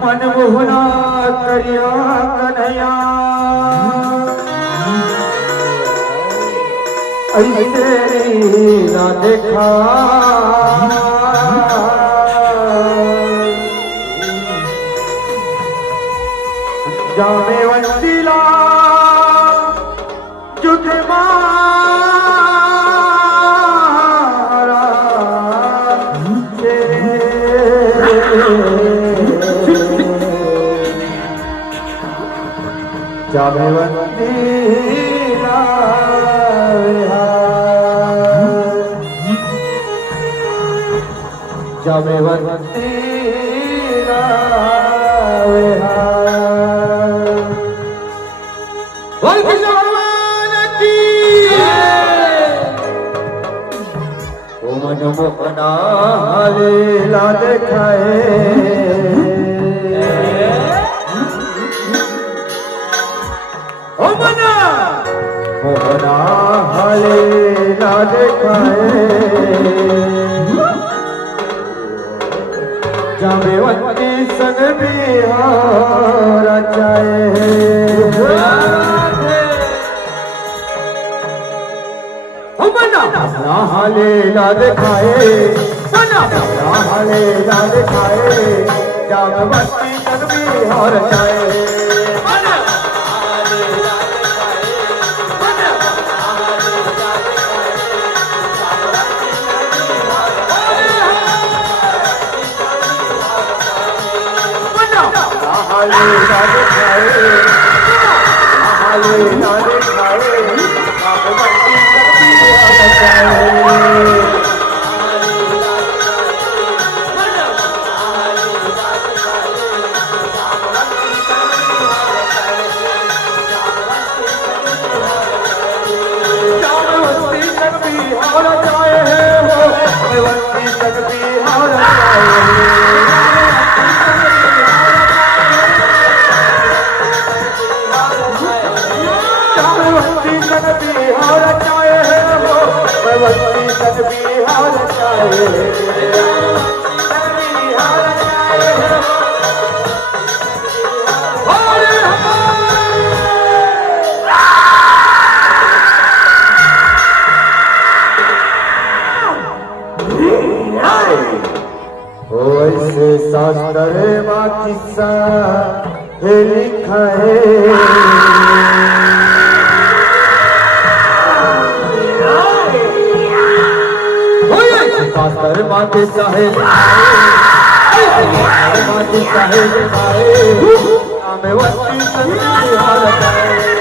मनमोहना करिया कन्हैया ऐसे ना देखा जामे वंशीला युद्ध जामेवंती जामेवंती कृष्ण भगवान की ओ मनमोहना लीला दिखाए मोहना हले ना दिखाए जामेवंती संग बिहार जाए मना हले ना दिखाए मना हले ना दिखाए जामेवंती संग बिहार जाए हाले नारे खाए हाले नारे खाए भगवती शक्ति बचाए जामवंती शक्ति हार जाए हो भगवती शक्ति हार जाए बिहार चाहे हो भगवती तक बिहार चाहे बिहार चाहे हो ऐसे शास्त्र माँ किस्सा लिखा है शास्त्र माते चाहे माते चाहे जामेवंती संग बिहार जाए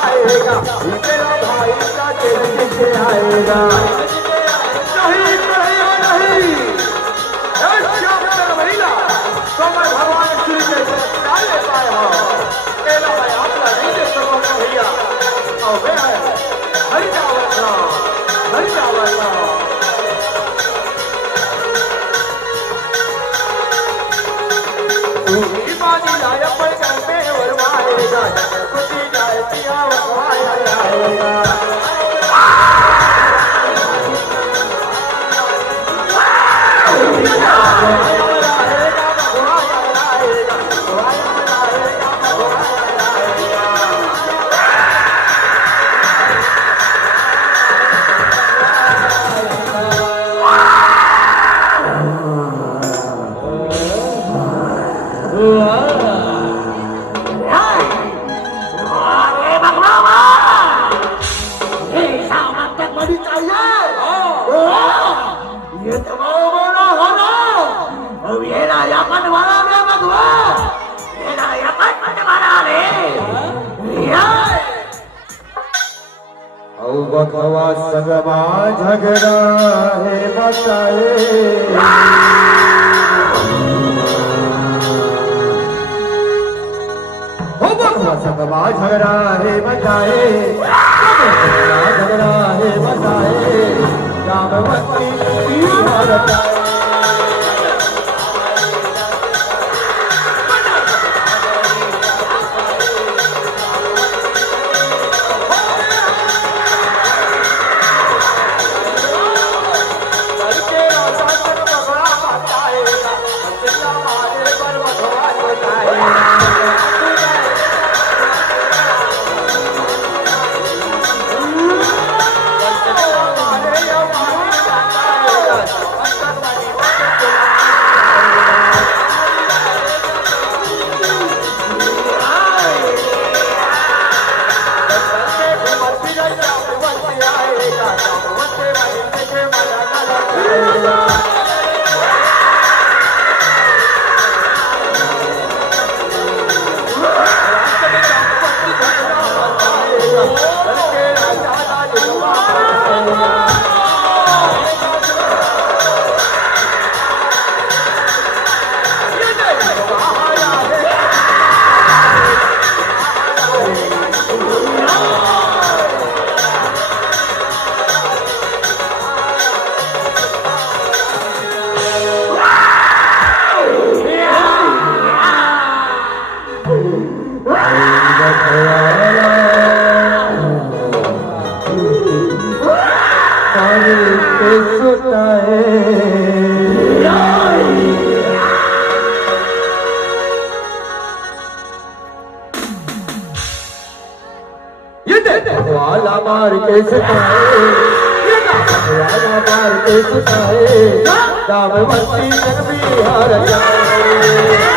तेरा भाई का तेरे आएगा नहीं नहीं महिला तो मैं भगवान श्री के ले पाया हूँ तेरा भाई आपका नहीं दे सकूंगा भैया और हरि जावता बाजी लाया पर घर में वरवाएगा कुछ जाए पिया वरवाया जाएगा बखवा संगमा झगड़ा है बताए हो बखवा संगमा झगड़ा है बताए झगड़ा है बताए रामवती बताए मार के सुताए मार के सुताए रामवती जग बिहार जाए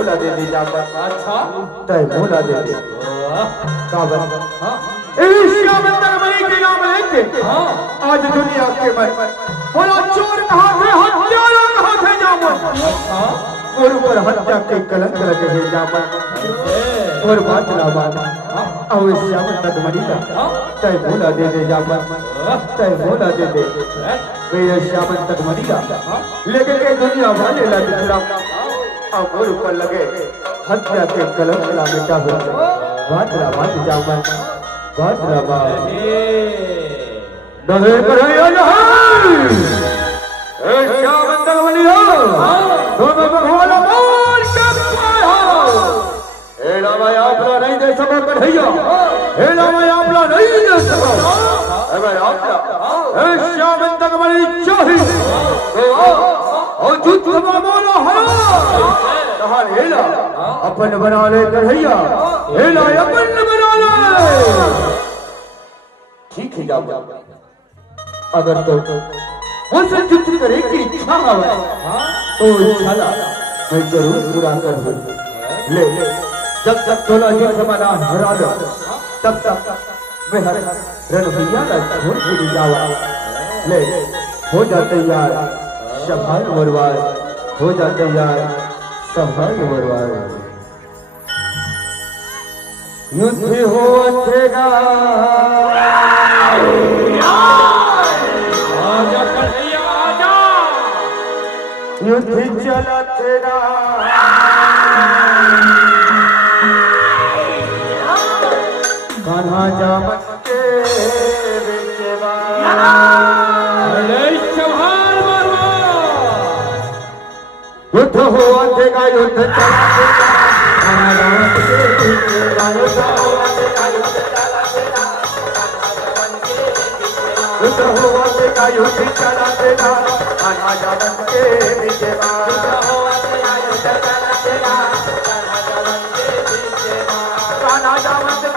बोला दे दी जाता अच्छा तय बोला दे दे काबर हां ईश्या बंदर बनी के नाम लेके हां आज दुनिया के में बोला चोर कहां थे हत्यारा कहां थे जामन हां और ऊपर हत्या के कलंक लगे है जामन और बात ना बात और ईश्या बंदर बनी का तय बोला दे दे जामन तय बोला दे दे वे ईश्या बंदर बनी का लेके के दुनिया वाले लगे और ऊपर लगे हत्या के कलम ला मिटा हो बातरा बात जामन बातरा बात नहे करैया नहीं ए श्याम तलवलिया दोनों भगवान बोल के पाए हो ए श्याम तक बड़ी चाहिए और जुत बोलो हरा हेला अपन बना ले कन्हैया हेला अपन बना ले ठीक है जाओ अगर तो मुझसे युद्ध करे की इच्छा है तो इच्छा मैं जरूर पूरा कर दूं ले जब तक तोला जी समाना हरा दो तब तक मैं हर रणभैया का छोड़ के जावा ले हो जाते यार सफल वरवार हो जाते यार सफल वरवार युद्ध हो अथेगा आजा कन्हैया आजा युद्ध चला तेरा कान्हा जामन के बेचवा युद्ध हो अथेगा युद्ध चला कान्हा जामन के बेचवा युद्ध हो अथेगा युद्ध चला तेरा कान्हा जामन के बेचवा कान्हा जामन के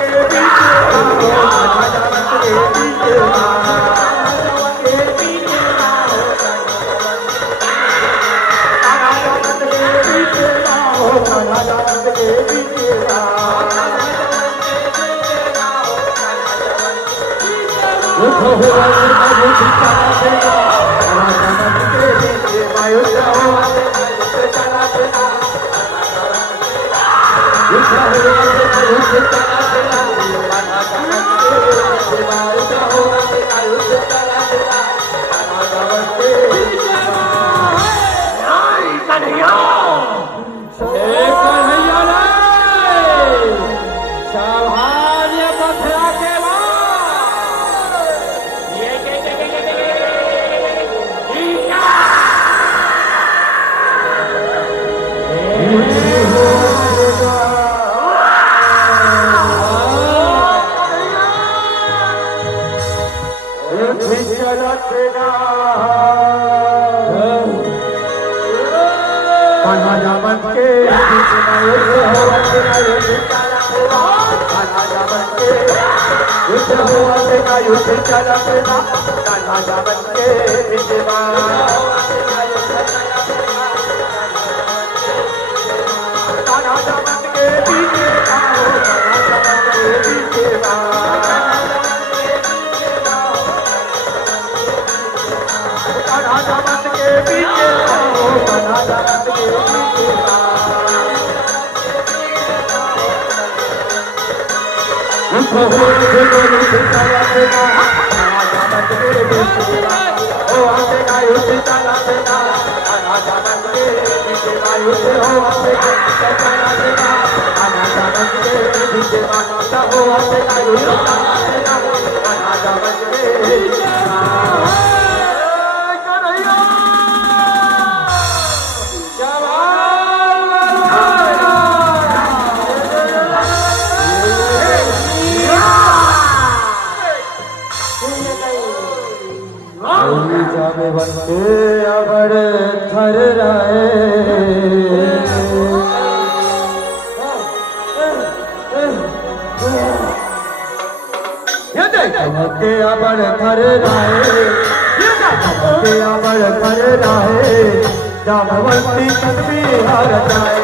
जामवंती तस्वीर रचाए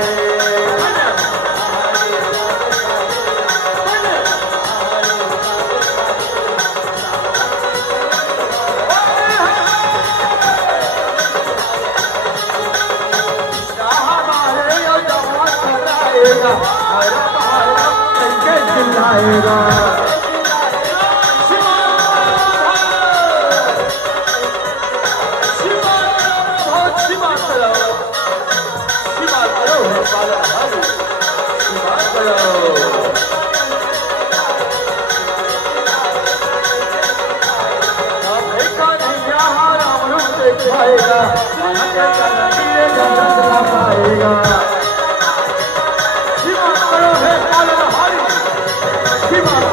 चिल्लाएगा Shiva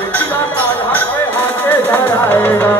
बिटिया कान्हा के हाथे धराएगा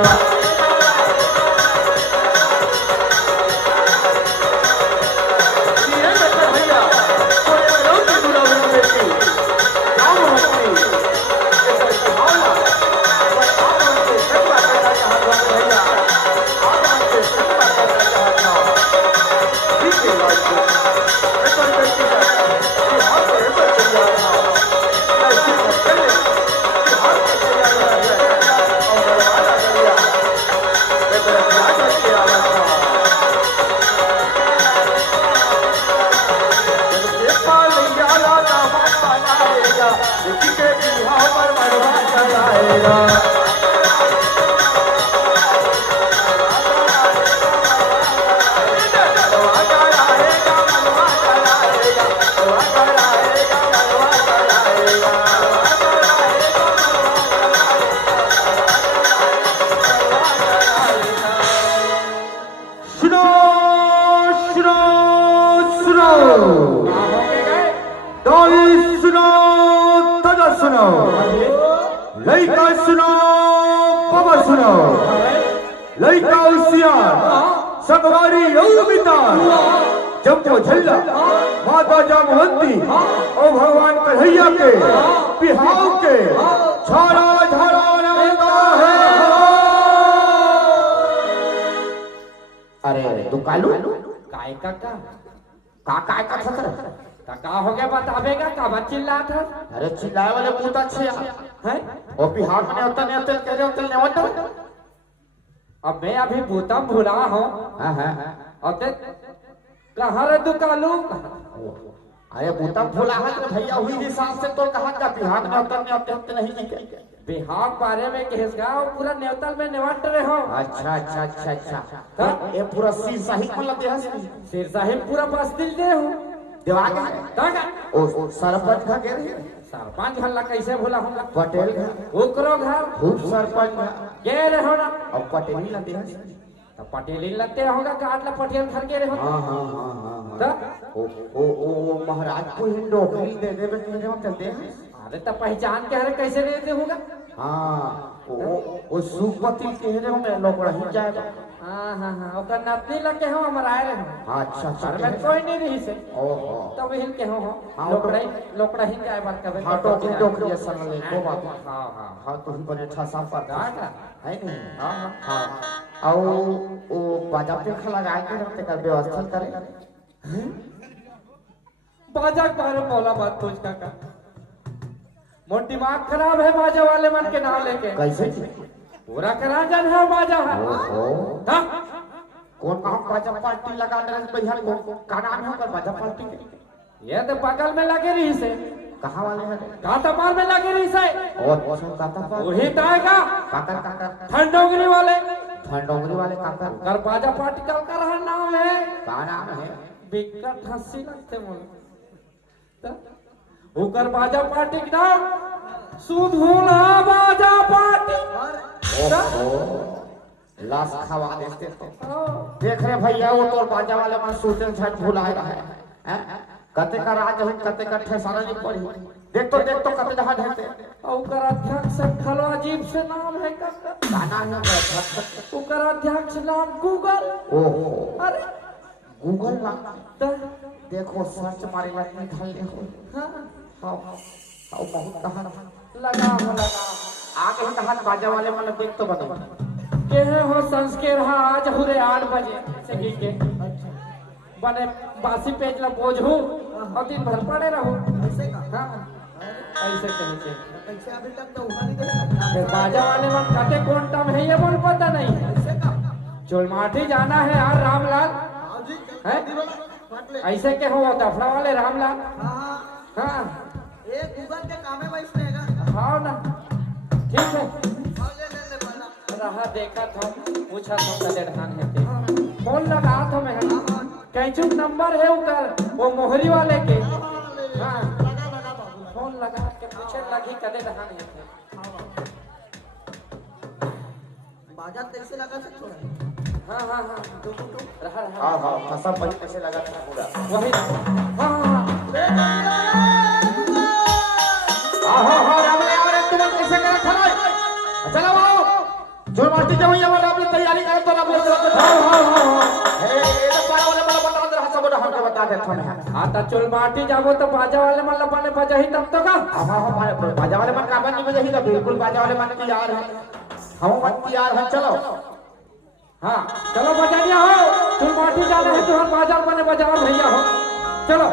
लड़का सुनो बाबा सुनो लड़का उसियार सगवारी बितार जब वो झल्ला माता जामवंती और भगवान कन्हैया के बिहाव के झाड़ा झाड़ा लगता है। अरे दुकालू काय काका काय का थकर काका हो गया बतावेगा का बात चिल्ला था। अरे चिल्लाए वाले बहुत अच्छे हैं और बिहार में होता नहीं होता कह रहे होते नहीं होता। अब मैं अभी भूतम भुला हूँ। हाँ अब कहाँ रे दुकालू अरे बूता फूला है तो भैया हुई हिसाब से तो कहा का बिहार में होता नहीं होते नहीं बिहार बारे में कहेगा पूरा नेवतल में नेवाट रहे हो। अच्छा अच्छा अच्छा अच्छा ये पूरा सिर साहिब में लगे है सिर साहिब पूरा बस दिल दे हो दिमाग काका ओ सरपंच का कह रही सरपंच हल्ला कैसे भूला होगा पटेल घर ओकरो घर खूब सरपंच के रहे हो ना और पटेल ही लगे तो पटेल ही लगते होगा काटला पटेल घर के रहे हो। हाँ ओ महाराज को ही नौकरी दे दे कह रहे हो चलते हैं। अरे तो पहचान के हरे कैसे देते होगा। हाँ वो सुखपति कह रहे हो मैं लोग रह जाएगा। हाँ ओकर नातनी लगे हो हमारा आए रहे। अच्छा अच्छा घर में कोई नहीं रही से ओहो तब हिल के हो हाँ, लोकड़ा ही काय बात करे। हाँ टोकरी संग ले को बात हाँ हाँ तुम बने अच्छा साफ कर का है नहीं हाँ आओ ओ बाजा पे खला गाय के रखते कर व्यवस्था करे बाजा बारे बोला बात तुझ का मोर दिमाग खराब है बाजा वाले मन के नाम लेके कैसे पूरा करा जन है बाजा है। कौन कहाँ बाजा पार्टी लगा रहे बिहार को का नाम है पर बाजा पार्टी के ये तो बगल में लगे रही से कहाँ वाले हैं कातापार में लगे रही से और कातापार वही ताएगा काकर ठंडोगरी वाले काकर कर बाजा पार्टी का रहा नाम है का नाम है बिकट हंसी लगते मोल उकर बाजा पार्टी के नाम सुधुना बाजा पार्टी लाश खवा देते तो देख रहे भैया वो तो बाजा वाले मन सूते झट भुला रहा है कते का राज है कते का ठेसारा नहीं पड़ी देख तो कते जहां ढहते उकर अध्यक्ष खलो अजीब से नाम है का नाम है उकर अध्यक्ष नाम गूगल। ओहो अरे गूगल ना देखो सर्च मारे लगने ढल देखो हाँ बहुत कहा लगा आगे ही कहा बाजा वाले मतलब देख तो बता के हो संस्कार हाँ आज हुरे 8 बजे सही के बने बासी पेज ला बोझ हो और दिन भर पड़े रहो ऐसे का हाँ ऐसे कहीं के कैसे अभी तक तो उठा नहीं देखा बाजा वाले मन काटे कौन टम है ये बोल पता नहीं ऐसे का चोलमाठी जाना है यार रामलाल है ऐसे के हो दफड़ा वाले रामलाल हाँ ये गूगल के काम है भाई इसमें हाँ ना ठीक है ले रहा देखा था पूछा था कदे ढान है ते फोन लगा था मैं कैचू नंबर है उधर वो मोहरी वाले के हाँ फोन लगा के पूछे लगी कदे ढान है ते बाजा कैसे लगा सकते हो हाँ रहा हाँ फसल पर कैसे लगा था पूरा वही हाँ राम तुम कैसे तो चुल माटी जाबो तो बाजा वाले मन लपने बजा ही तब तो का हाँ बाजा वाले मन काबन नहीं बजे ही तो बिल्कुल बाजा वाले मन तैयार है हम मन तैयार हैं चलो हाँ चलो बजा दिया हो चुल माटी जाना है तो हम बाजा बने बजाओ भैया हो चलो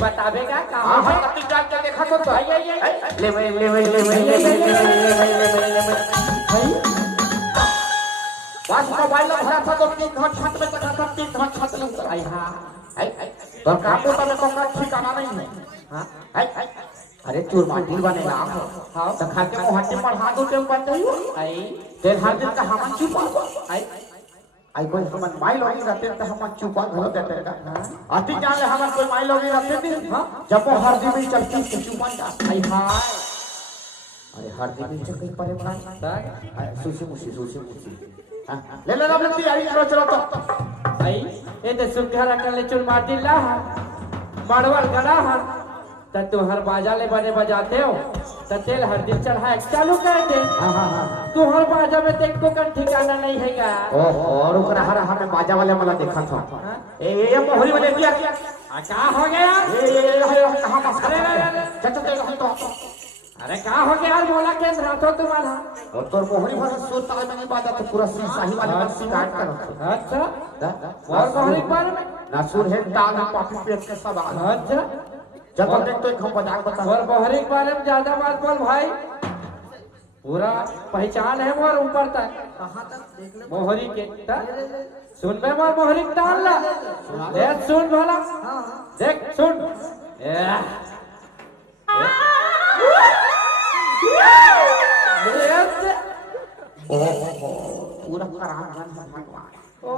बतावेगा कहां है कति डाल के देखा तो आई ले बस मोबाइल भरा था तो 3 घंटा छत में चढ़ा था 3 घंटा छत में उतर आई हां तो काबू तो का ठिकाना नहीं है हां अरे चूर माटी बनेगा हां तो खा के मोहट्टे पर हाथ उठे बन जाइयो आई तेल हर दिन का हमन चुपा आई कोई हमन माई लोगी रहते तो हमन चुपा घर देते का अति जान ले हमन कोई माई लोगी रहते थे हां जब वो हर दिन में चलती तो चुपा जा आई हाय अरे हर दिन में चल परे पड़ा सुसी मुसी ले लगती आई चलो तो आई ए दे सुघरा कर ले चुल माटी ला मड़वल गड़ा त तू हर बाजा ले बने बजाते हो त तेल हर दिन चढ़ा चालू कर दे तू हर बाजा में देख को कर ठिकाना नहीं हैगा और ओकरा हर हर में बाजा वाले वाला देखा था ए मोहरी वाले दिया क्या हो गया ए कहां मस्करे चल तो अरे क्या हो गया यार बोला के रातो तुम्हारा और तोर मोहरी भर सुर ताल में नहीं बाजा तो पूरा शाही वाले में शिकायत कर अच्छा और मोहरी पर ना सुर है ताल में पापी पेट के सब अच्छा जब देख तो एक हम मजाक बता और मोहरी के बारे में ज्यादा बात बोल भाई पूरा पहचान है मोर ऊपर तक कहां तक देख ले मोहरी के सुन में मोर मोहरी ताल ला देख सुन भला देख सुन पूरा करान भगवान ओ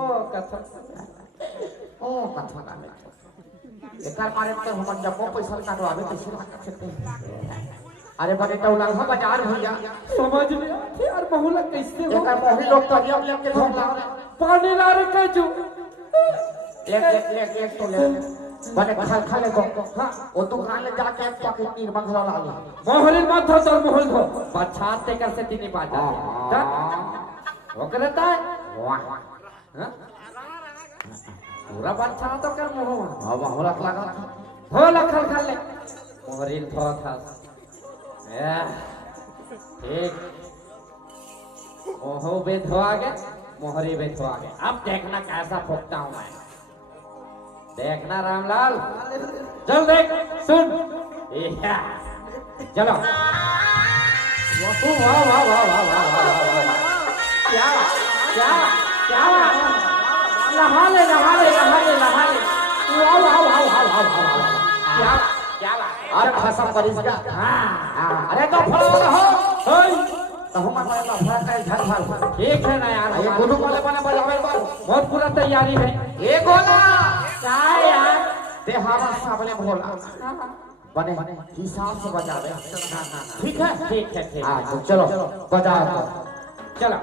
कथा गाने एकर मारे तो हम जब पैसा काटवावे तो सुना सकते हैं अरे बड़े टौला हम बाजार भैया समझ ले यार बहुला कैसे हो एकर मोही लोग तो अब लेके धोला पानी ला रे कजू एक तो ले बड़े खा ले को हां ओ दुकान ले जाके एक पैकेट निर्मल ला ले मोहरी मत धो तो मोहल धो बचाते कर से तीनी बात ओकरे ता हां पूरा बात छा तो कर मोह अब होला लगा हो लखल खा ले मोहरी धो था ठीक मोह बेद हो आगे मोहरी बेद हो आगे अब देखना कैसा फूकता हूं मैं देखना रामलाल चल देख सुन चलो वाह वाह वाह वाह वाह क्या क्या क्या नहा ले वाह वाह वाह वाह क्या क्या अरे भाषा करिसगा अरे तो फल हो तो हम वाला फल का झट ठीक है ना यार ये गुरु वाले बना बजावे बहुत पूरा तैयारी है ये गोला क्या यार ते हवा साबले भोला बने हिसाब से बजावे ठीक है ठीक हां तो चलो बजा चलो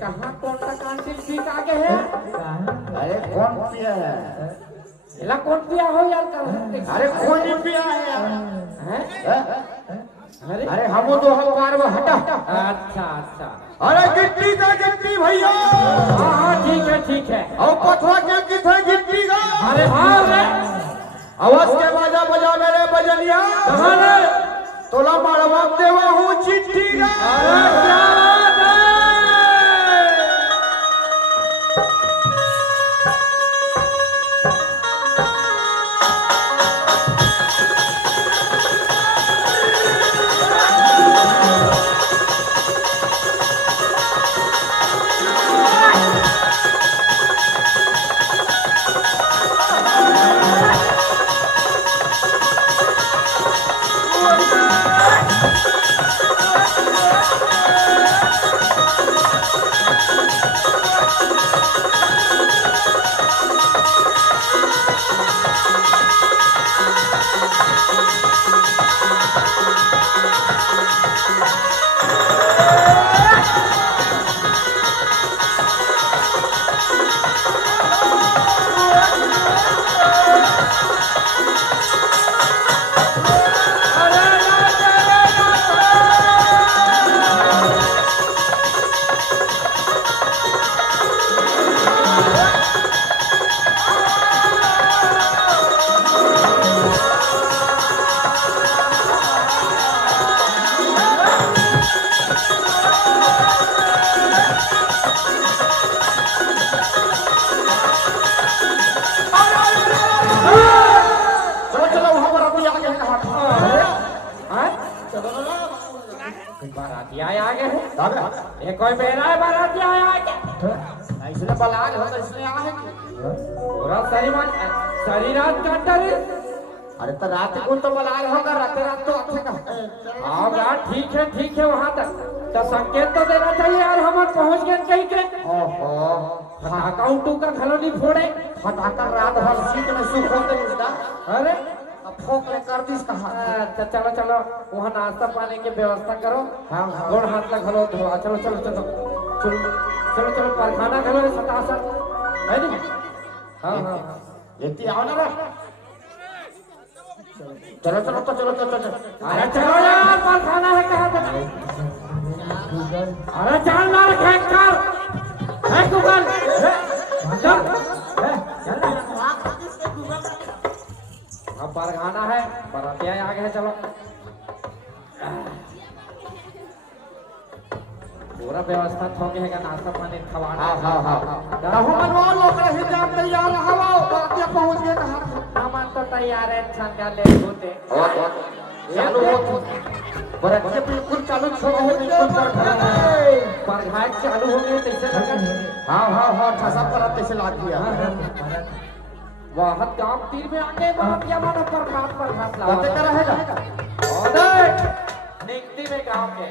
कहाँ कौन सा कांटिल पीक आगे है? अरे कौन पिया है? इला कौन पिया हो यार कल? अरे कौन ही पिया है यार? अरे हम तो हम कार में हटा। अच्छा अच्छा। अरे गिट्टी का गिट्टी भैया। हाँ हाँ ठीक है। और पथरा के किथे गिट्टी का? अरे हाँ रे। आवाज के बाजा बजा मेरे बजनिया। कहाँ रे? तोला मारवा देवा हूँ चिट्ठी का। अरे क्या बात है? बाराती आगे है दादा ये कोई बेरा है बाराती आगे इसलिए बलाज हो तो इसलिए आए पूरा शरीर रात काटा रे अरे तो रात को तो बलाज होगा रात तो अच्छे का हाँ यार ठीक है वहाँ तक तो संकेत तो देना चाहिए यार हम पहुँच गए कहीं के ओहो फटाका उठू का खलोनी फोड़े फटाका रात भर सीट में सुख होते इसका अरे अब फोक ले कर दिस कहा अच्छा चलो वहाँ नाश्ता पानी की व्यवस्था करो हाँ गोड़ हाथ लग घलो धोआ चलो कारखाना घलो सटासट है नी हाँ एक आओ ना चलो अरे चलो यार कारखाना है कहाँ तक अरे चल ना रखे चल है गूगल चल अब कारखाना है बरातिया आगे है चलो पूरा व्यवस्था ठोके है नाश्ता पानी खवाना हाँ हम मनवा लो कर हिजाब तैयार हवा बातिया पहुंच गए कहां हम तो तैयार है छंगा ले होते चालू हो बरातिया बिल्कुल चालू छोड़ो हो बिल्कुल पर घाट चालू हो गए कैसे लगा हाँ ठसा पर कैसे लाग दिया वह गांव तीर में आके बरातिया मानो पर घाट ला बातें कर रहेगा और निकती में गांव के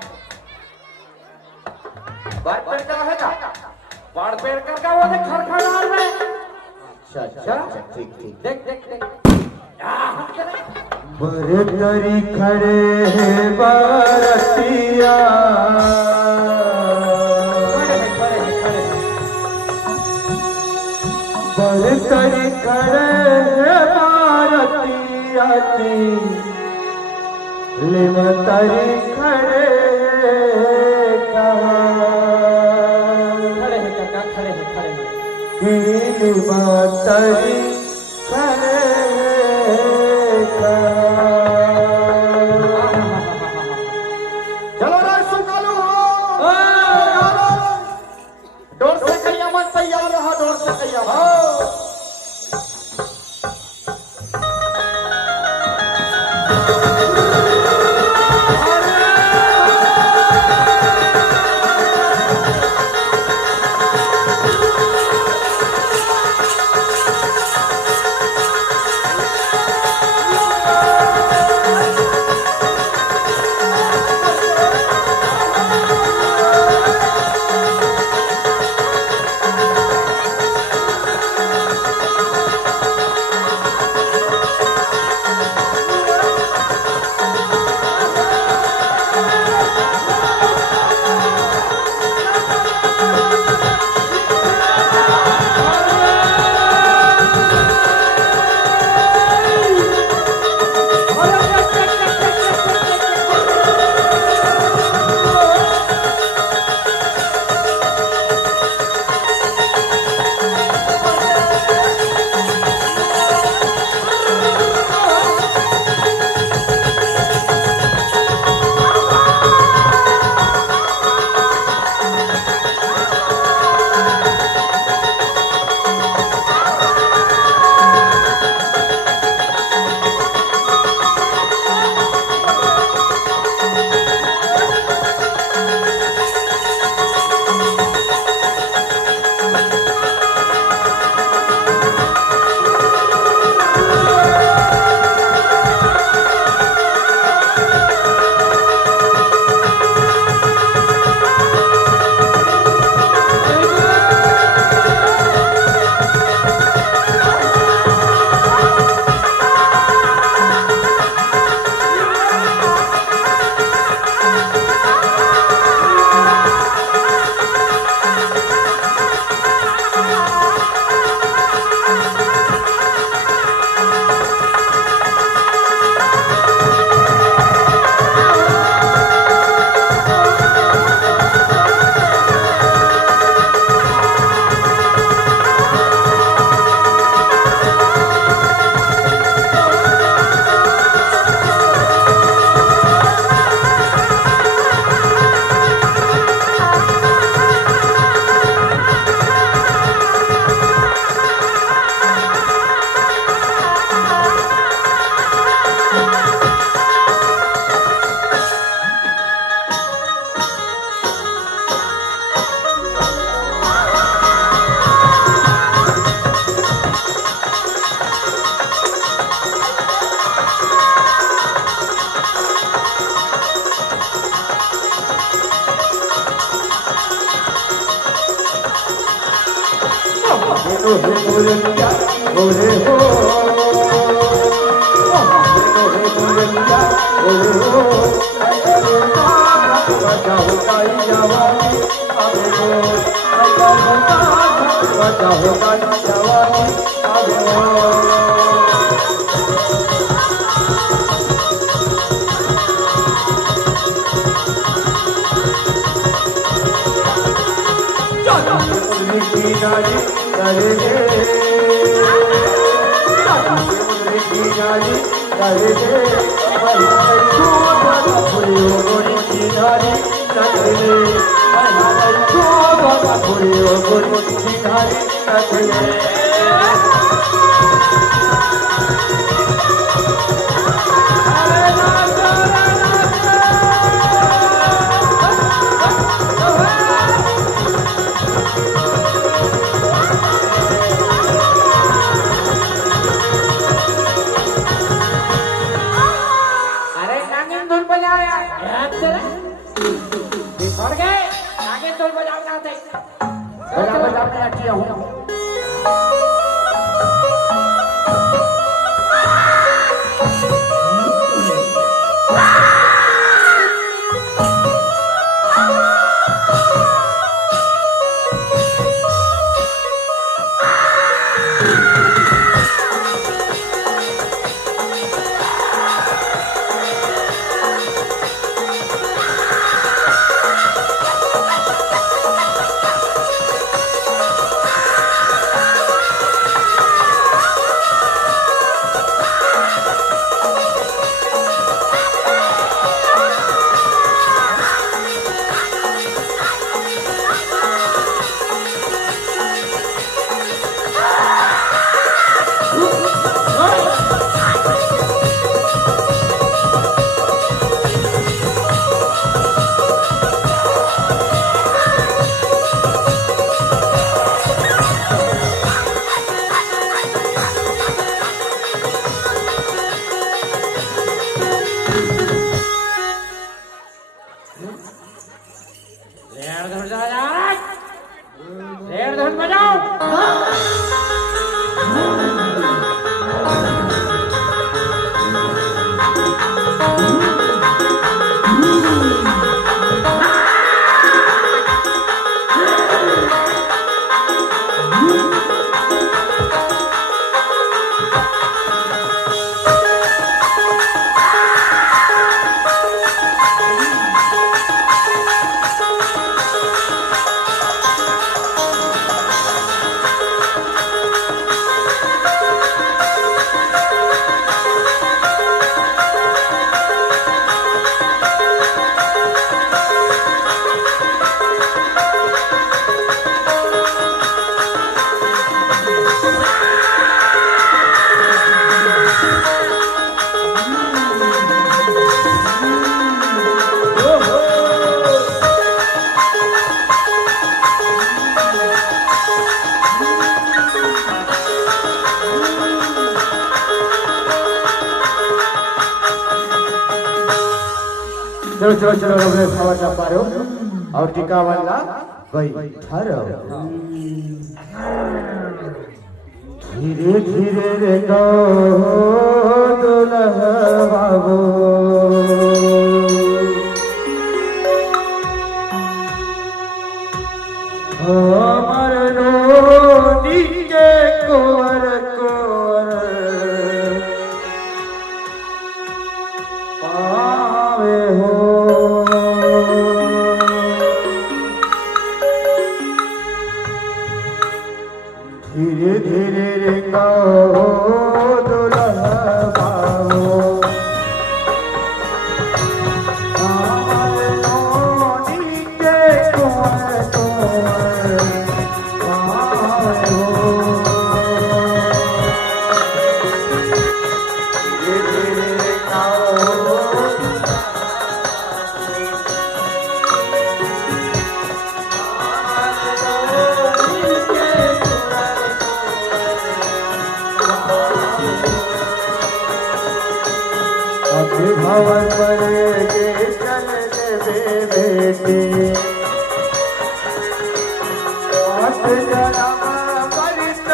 बात पर क्या रहेगा बाढ़ पेड़ का वो देख खरखराल में अच्छा ठीक देख बरतरी खड़े हैं बारतिया बरतरी खड़े हैं बारतिया लिमतरी खड़े लिमतरी चलो राज सुनालू डोर से कहिया मन तैयार रहा डोर से कहिया नोहे मुरलिया ओरे हो नोहे मुरलिया ओरे हो बजाओ गाई जवानी आवे हो बजाओ गाई जवानी आवे हो नारी करे दे की नारी करे दे गोरी की नारी करे दे गोरी की नारी करे दे चलो चलो चलो रबरे खावा जा पा रहे हो और टीका वाला गई ठहरो धीरे धीरे रे गो दुल्हा बाबू हमर रोनी के कोर कोर पावे हो धीरे धीरे रे गाओ दुल्हा बाबू हमर रोनी के कोर कोर पावे हो धीरे धीरे रे गाओ भवन पर के चल दे बेटे आठ जन्म परित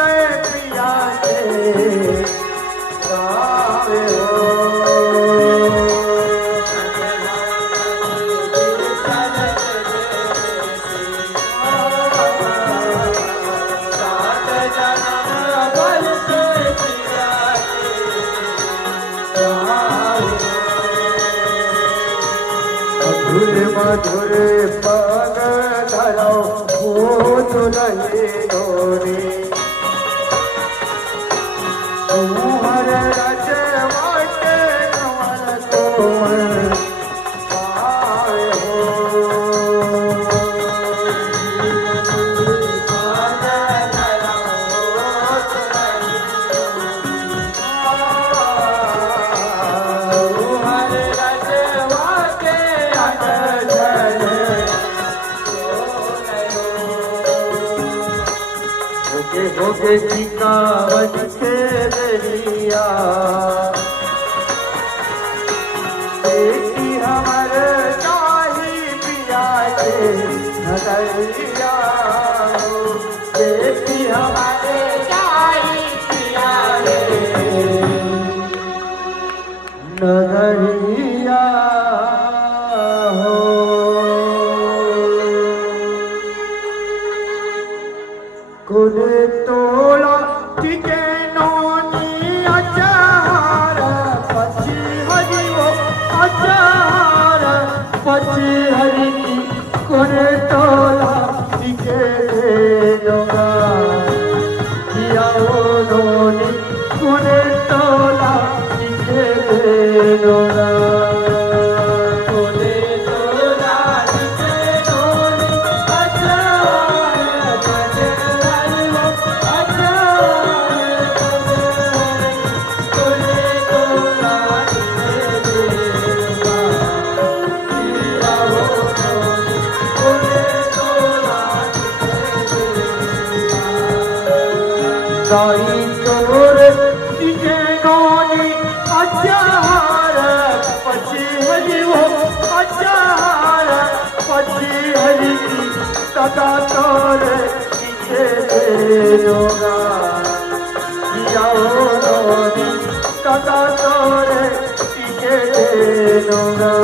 गावे हो मधुर पग धरो भूत नहीं डोरी तुम्हार रज वाटे कमल कोमल पाए हो होके चिकावन के दरिया बेटी हमर चाही पिया के नगरिया बेटी हमारे चाही पिया के नगरिया हो कुल तोला टिके नोनी अचार पची हरि वो अचार पची हरि की कुल तोला टिके नोगा किया वो नोनी कुल तोला टिके नोगा साई तोर तिजे नोनी अचार पची हरि वो अचार पची हरि की सदा तोर तिजे नोगा किया हो नोनी सदा तोर तिजे नोगा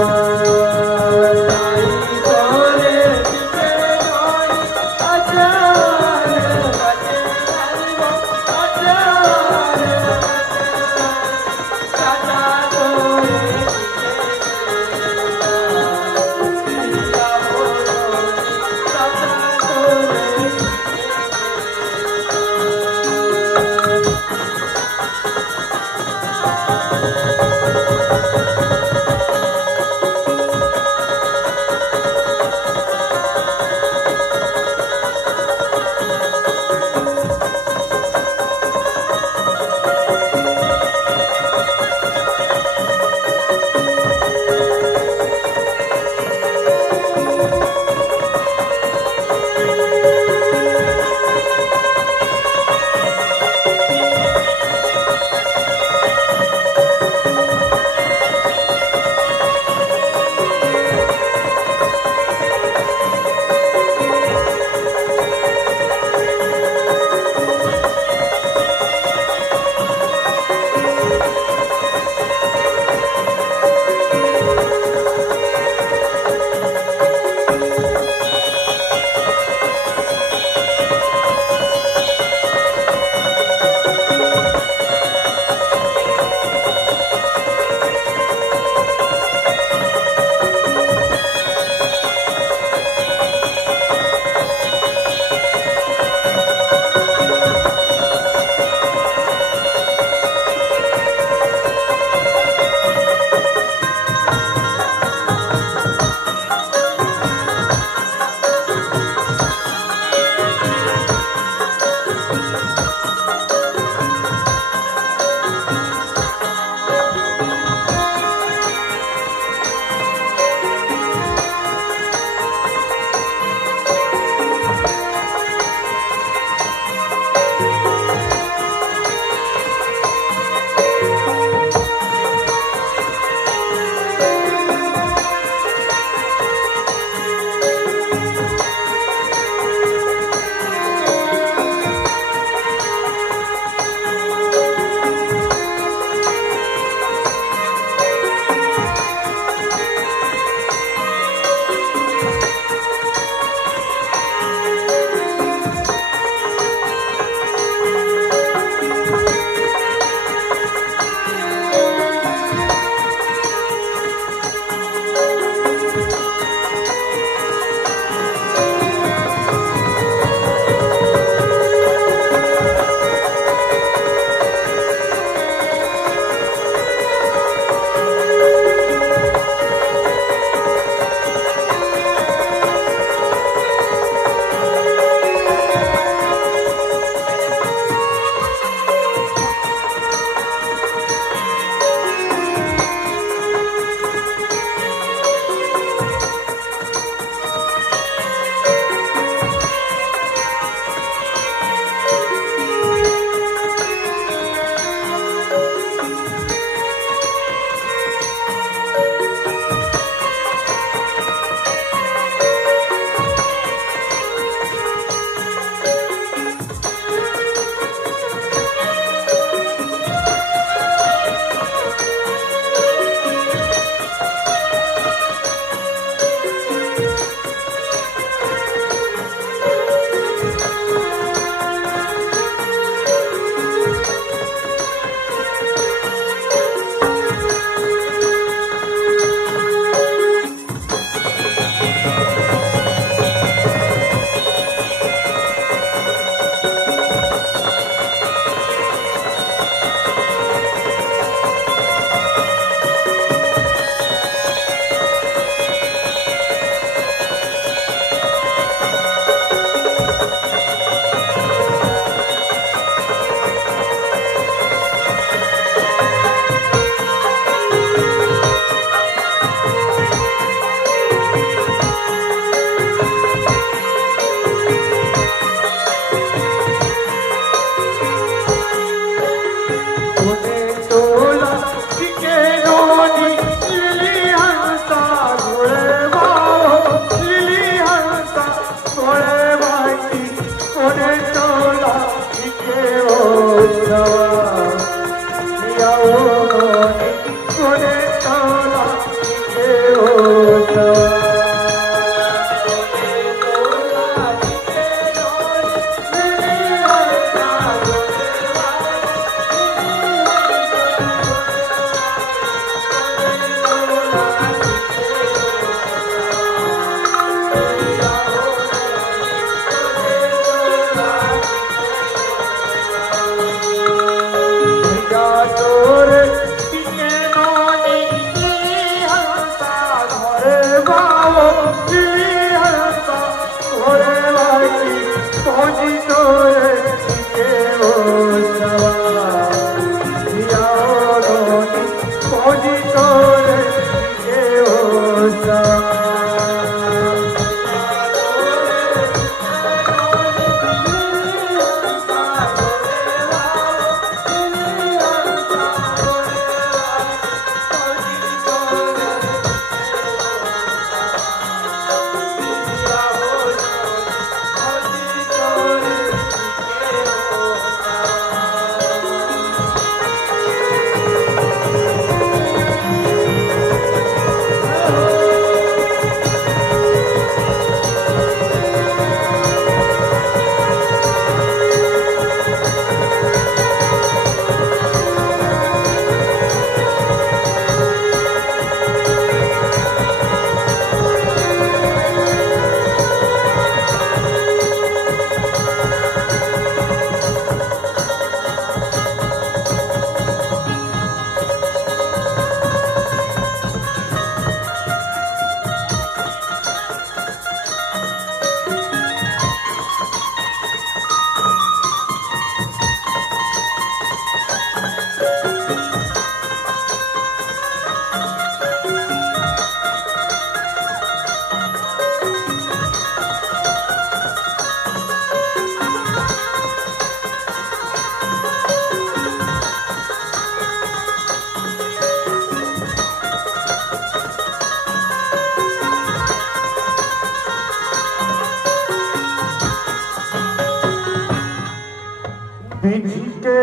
के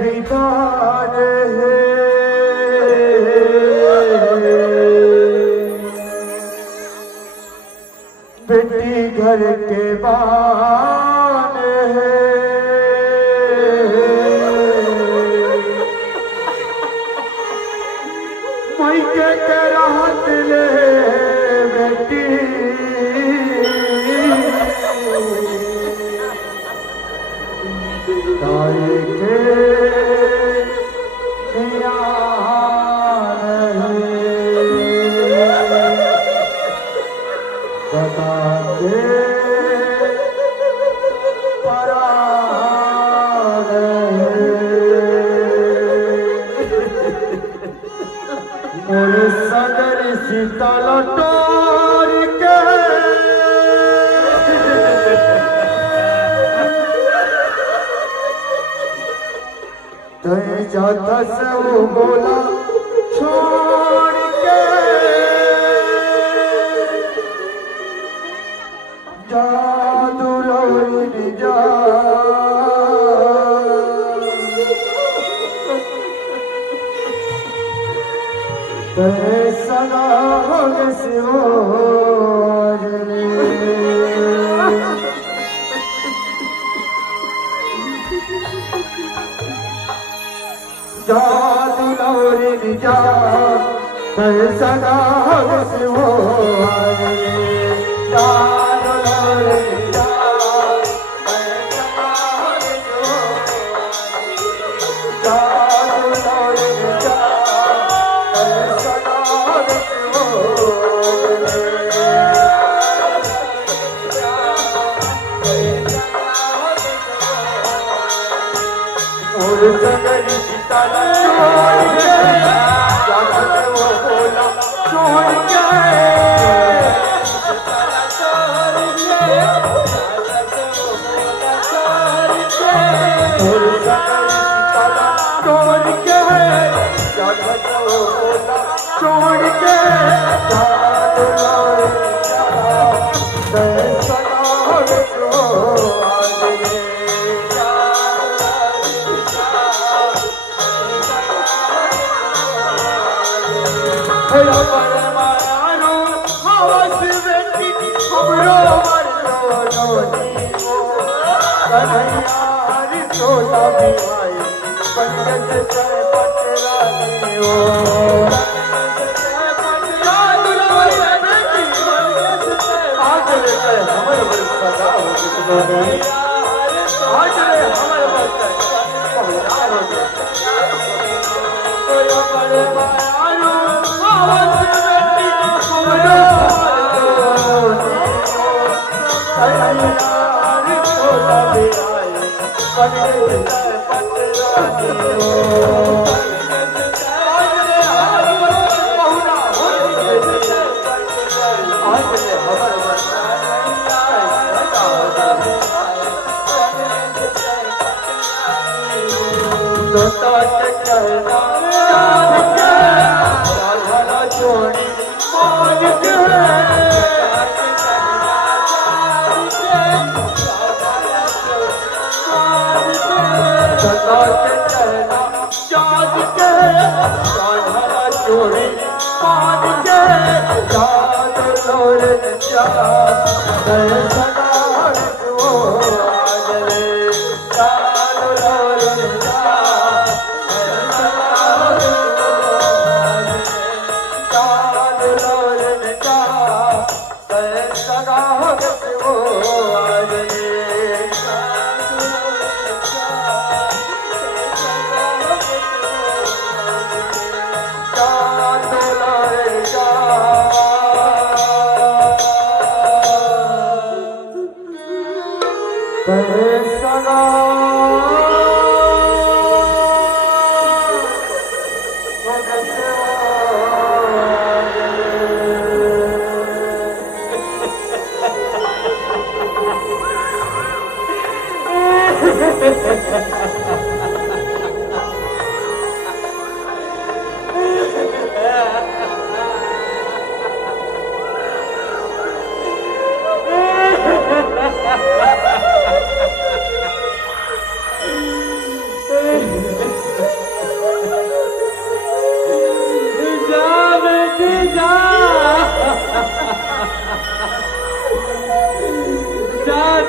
विधान है बेटी घर के बान है मई के राहत ले बेटी तारे के बता दे मोर सदर शीतल टोर के तय जाता से वो बोला छोड़ के जादू रोनी जा तय सदा होगे सिवाजने जादू रोनी जा तय सदा होगे सिवाजने जादू रोनी जा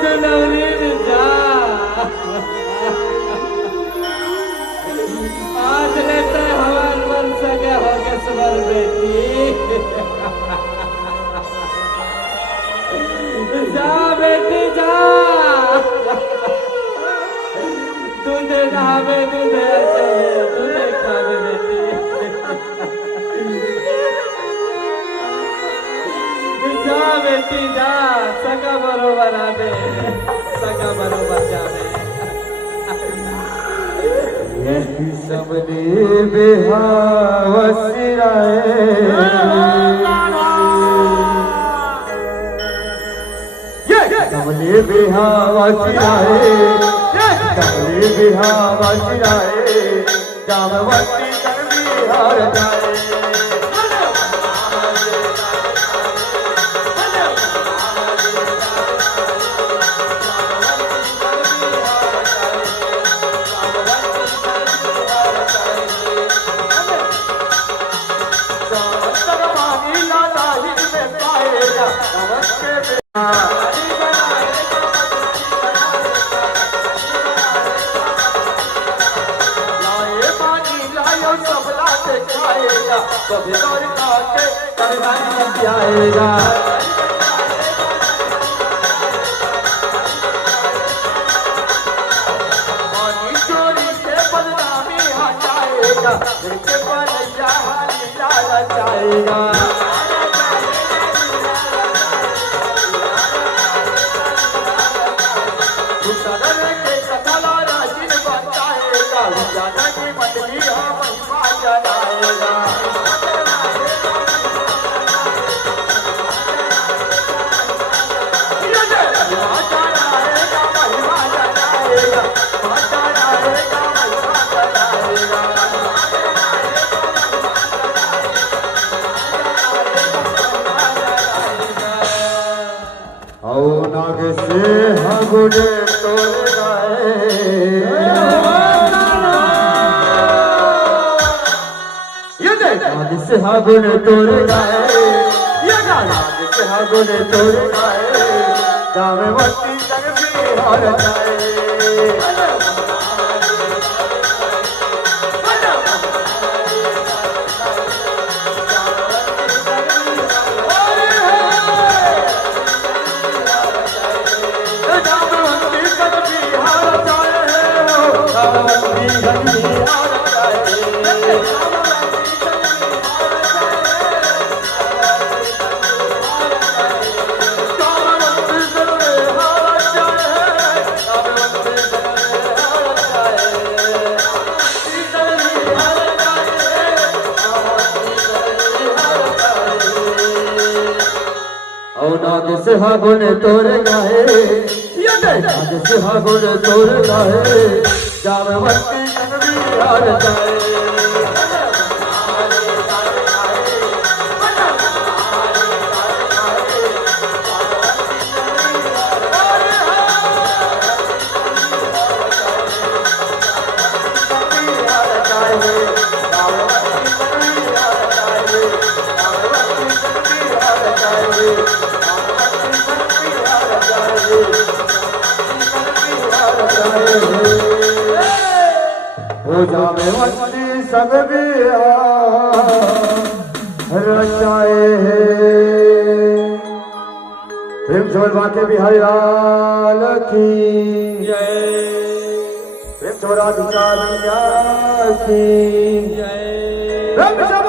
तू नवनीत जा आज लेते हमार मन सके हो के स्वर बेटी जा बेटी जा दूधे नहावे दूधे चले दूधे खावे बेटी जा बेटी जा सगा बरोबर आवे सगा बरोबर जावे सबने बेहावसिराए कमले बेहावसिराए कमले बेहावसिराए जामवती कर बिहार जाए कभी दौड़ के करना नहीं आएगा पानी चोरी से बदनामी हटाएगा उनके बनैया लीला रचाएगा सदर के कथला राजिन बताएगा ज्यादा की मंडली महिमा जलाएगा नाग से हगुड़े तोड़ गए नाग से हगुड़े तोड़ गए नाग से हगुड़े तोड़ गए जामवती तक बिहार जाए नाग से हागुन तोड़ गाए नाग से हागुन तोड़ गाए जामवती तक बिहार जाए हो जामवती सब बिहार रचाए प्रेम छोड़ बाके बिहारी लाल की जय प्रेम छोड़ा की जय जय